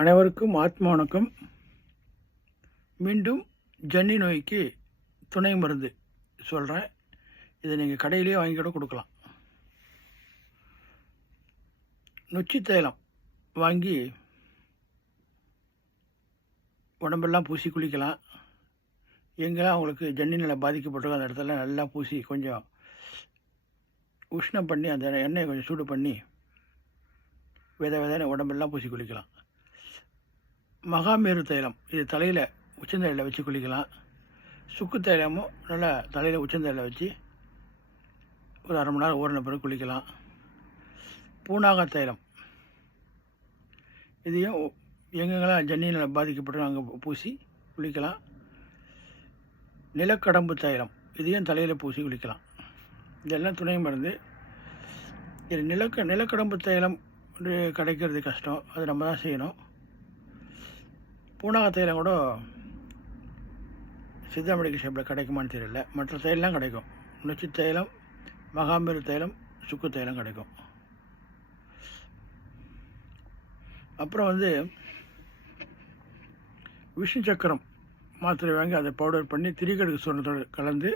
அனைவருக்கும் ஆத்ம வணக்கம். மீண்டும் ஜன்னி நோய்க்கு துணை மருந்து சொல்கிறேன். இதை நீங்கள் கடையிலேயே வாங்கி கூட கொடுக்கலாம். நொச்சி தைலம் வாங்கி உடம்பெல்லாம் பூசி குளிக்கலாம். எங்கெல்லாம் அவங்களுக்கு ஜன்னி நிலை பாதிக்கப்பட்டிருக்கோ அந்த இடத்துல நல்லா பூசி கொஞ்சம் உஷ்ணம் பண்ணி அந்த எண்ணெயை கொஞ்சம் சூடு பண்ணி விதவிதன்னு உடம்பெல்லாம் பூசி குளிக்கலாம். மகாமேரு தைலம் இது தலையில் உச்சந்தலையில் வச்சு குளிக்கலாம். சுக்கு தைலமும் நல்லா தலையில் உச்சந்தலையில் வச்சு ஒரு அரை மணி நேரம் ஊறின பிறகு குளிக்கலாம். பூனாக தைலம் இதையும் எங்கெங்கெல்லாம் ஜன்னியில் பாதிக்கப்பட்டு அங்கே பூசி குளிக்கலாம். நிலக்கடம்பு தைலம் இதையும் தலையில் பூசி குளிக்கலாம். இதெல்லாம் துணை மருந்து. இது நிலக்கடம்பு தைலம் கிடைக்கிறது கஷ்டம், அது நம்ம தான் செய்யணும். பூனாக தைலம் கூட சித்தா மெடிக்கல் ஷாப்பில் கிடைக்குமான்னு தெரியல. மற்ற தைலம்லாம் கிடைக்கும். நொச்சி தைலம், மகாமேரு தைலம், சுக்கு தைலம் கிடைக்கும். அப்புறம் விஷ்ணு சக்கரம் மாத்திரை வாங்கி அதை பவுடர் பண்ணி திரிகடுகு சூரணத்தோடு கலந்து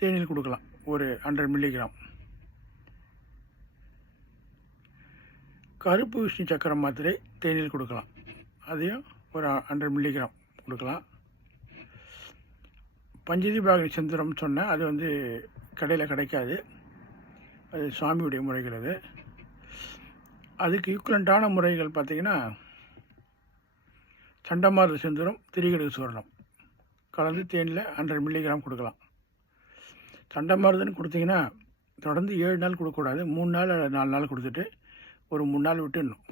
தேனில் கொடுக்கலாம். ஒரு 100 மில்லிகிராம். கருப்பு விஷ்ணு சக்கரம் மாத்திரை தேனில் கொடுக்கலாம். அதையும் ஒரு 100 மில்லிகிராம் கொடுக்கலாம். பஞ்சதிபாகினி சந்திரம் சொன்னேன், அது கடையில் கிடைக்காது. அது சுவாமியுடைய முறைகள். அதுக்கு ஈக்குவலண்ட்டான முறைகள் பார்த்திங்கன்னா சண்டமாருத செந்தூரம், திரிகடுகு சூரணம் கலந்து தேனில் 100 மில்லிகிராம் கொடுக்கலாம். சண்டமாருதன்னு கொடுத்தீங்கன்னா தொடர்ந்து 7 நாள் கொடுக்கக்கூடாது. 3 நாள் 4 நாள் கொடுத்துட்டு ஒரு 3 நாள் விட்டுடணும்.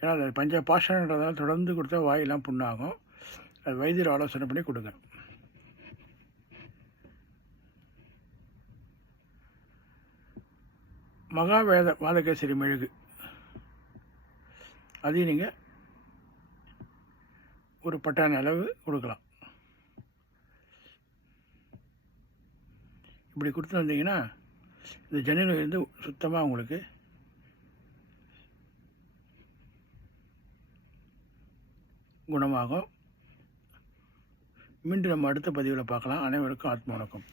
ஏன்னா அது பஞ்ச பாஷன்றதால தொடர்ந்து கொடுத்தா வாயெல்லாம் புண்ணாகும். அது வைத்தியர் ஆலோசனை பண்ணி கொடுங்க. வாதகேசரி மெழுகு அதையும் நீங்கள் ஒரு பட்டாணி அளவு கொடுக்கலாம். இப்படி கொடுத்து வந்தீங்கன்னா இந்த ஜன்னி நோய் சுத்தமாக உங்களுக்கு குணமாகும். மீண்டும் நம்ம அடுத்த பதிவில் பார்க்கலாம். அனைவருக்கும் ஆத்ம வணக்கம்.